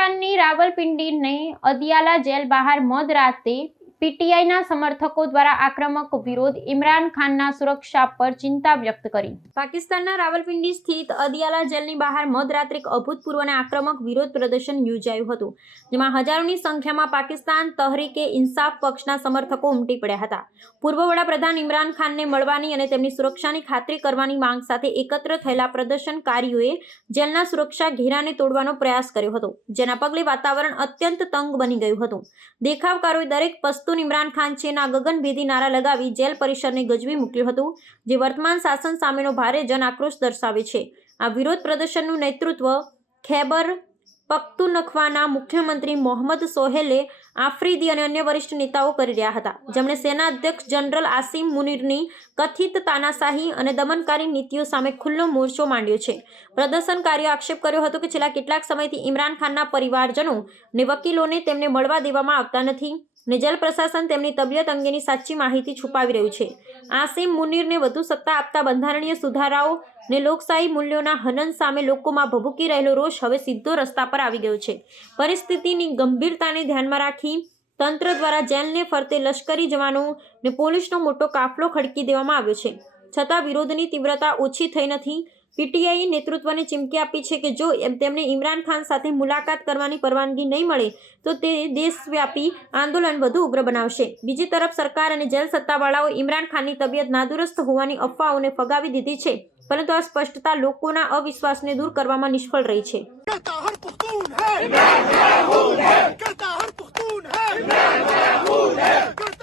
પાકિસ્તાનની રાવલપિંડીની અદિયાલા જેલ બહાર મધરાતે પીટીઆઈના સમર્થકો દ્વારા આક્રમક વિરોધ ઇમરાન ખાનના સુરક્ષા પર ચિંતા વ્યક્ત કરી. પાકિસ્તાનના રાવલપિંડી સ્થિત અદિયાલા જેલની બહાર મધરાત્રિક અભૂતપૂર્વ આક્રમક વિરોધ પ્રદર્શન યોજાયું હતું, જેમાં હજારોની સંખ્યામાં પાકિસ્તાન તહરીકે ઇન્સાફ પક્ષના સમર્થકો ઉમટી પડ્યા હતા. પૂર્વ વડાપ્રધાન ઇમરાન ખાનને મળવાની અને તેમની સુરક્ષાની ખાતરી કરવાની માંગ સાથે એકત્ર થયેલા પ્રદર્શનકારીઓએ જેલના સુરક્ષા ઘેરાને તોડવાનો પ્રયાસ કર્યો હતો, જેના પગલે વાતાવરણ અત્યંત તંગ બની ગયું હતું. દેખાવકારોએ દરેક પસ્તુન ઇમરાન ખાન છે ના ગગનભેદી નારા લગાવી જેલ પરિસરને ગજવી મૂક્યું હતું, જે વર્તમાન શાસન સામેનો ભારે જન આક્રોશ દર્શાવે છે. આ વિરોધ પ્રદર્શનનું નેતૃત્વ ખૈબર પખ્તુનખવાના મુખ્યમંત્રી મોહમ્મદ સોહેલે આફ્રિદી અને અન્ય વરિષ્ઠ નેતાઓ કરી રહ્યા હતા. જેમણે સેના અધ્યક્ષ જનરલ આસિમ મુનિરની કથિત તાનાશાહી અને દમનકારી નીતિઓ સામે ખુલ્લો મોરચો માંડ્યો છે. પ્રદર્શનકારીઓ આક્ષેપ કર્યો હતો કે છેલ્લા કેટલાક સમયથી ઇમરાન ખાનના પરિવારજનો ને વકીલોને તેમને મળવા દેવામાં આવતા નથી. ને જેલ પ્રશાસન તેમની તબિયત અંગેની સાચી માહિતી છુપાવી રહ્યું છે. આસિમ મુનીરને વધુ સત્તા આપતા બંધારણીય સુધારાઓ ને લોકશાહી મૂલ્યોના હનન સામે લોકોમાં ભભૂકી રહેલો રોષ હવે સીધો રસ્તા પર આવી ગયો છે. પરિસ્થિતિની ગંભીરતાને ધ્યાનમાં રાખી તંત્ર દ્વારા જેલને ફરતે લશ્કરી જવાનો ને પોલીસનો મોટો કાફલો ખડકી દેવામાં આવ્યો છે. છતાં વિરોધની તીવ્રતા ઓછી થઈ નથી. પીટીઆઈએ નેતૃત્વને ચીમકી આપી છે કે જો એમ તેમને ઇમરાન ખાન સાથે મુલાકાત કરવાની પરવાનગી નહીં મળે તો તે દેશવ્યાપી આંદોલન વધુ ઉગ્ર બનાવશે બીજી તરફ સરકાર અને જેલ સત્તાવાળાઓ ઇમરાન ખાનની તબિયત નાદુરસ્ત હોવાની અફવાઓને ફગાવી દીધી છે પરંતુ આ સ્પષ્ટતા લોકોના અવિશ્વાસને દૂર કરવામાં નિષ્ફળ રહી છે कहता हर पुख्तून है इमरान महमूद है कहता हर पुख्तून है इमरान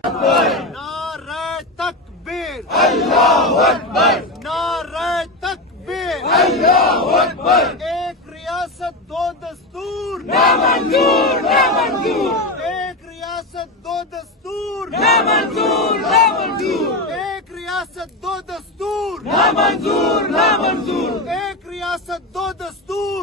नारे तकबीर अल्लाह अकबर नारे तकबीर अल्लाह अकबर एक रियासत दो दस्तूर ना मंजूर ना मंजूर एक रियासत दो दस्तूर ना मंजूर ना मंजूर एक रियासत दो दस्तूर ना मंजूर ना मंजूर एक रियासत दो दस्तूर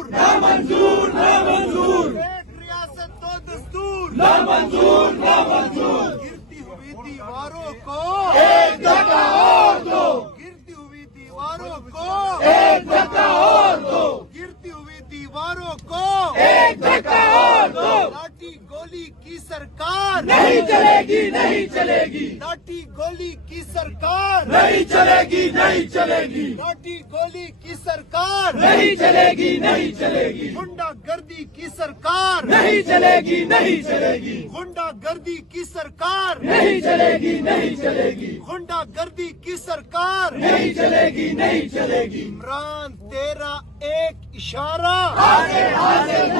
दीवारों को एक धक्का और दो गिरती हुई दीवारों को एक धक्का और दो गिरती हुई दीवारों को एक धक्का और दो लाठी गोली की सरकार। नहीं चलेगी नहीं चलेगी। लाठी गोली की सरकार। नहीं चलेगी नहीं चलेगी। लाठी गोली की सरकार। नहीं चलेगी नहीं चलेगी। गुंडा गर्दी की सरकार। नहीं चलेगी नहीं चलेगी। गुंडा गर्दी की सरकार। नहीं चलेगी नहीं चलेगी। गुंडा गर्दी की सरकार। नहीं चलेगी नहीं चलेगी। इमरान तेरा एक इशारा। हाजिर हाजिर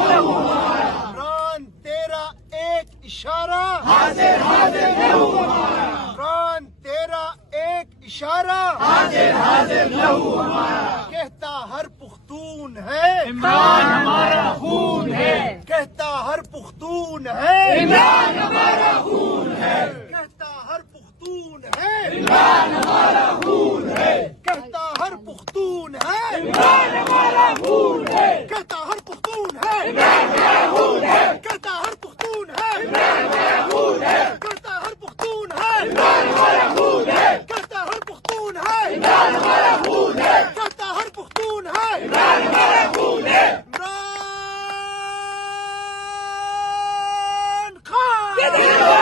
इशारा हाजिर हाजिर कहता हर पुख्तून है इमरान हमारा खून है कहता हर पुख्तून है इमरान हमारा खून है कहता हर पुख्तून है इमरान हमारा खून है कहता हर पुख्तून है इमरान हमारा खून है कहता Together.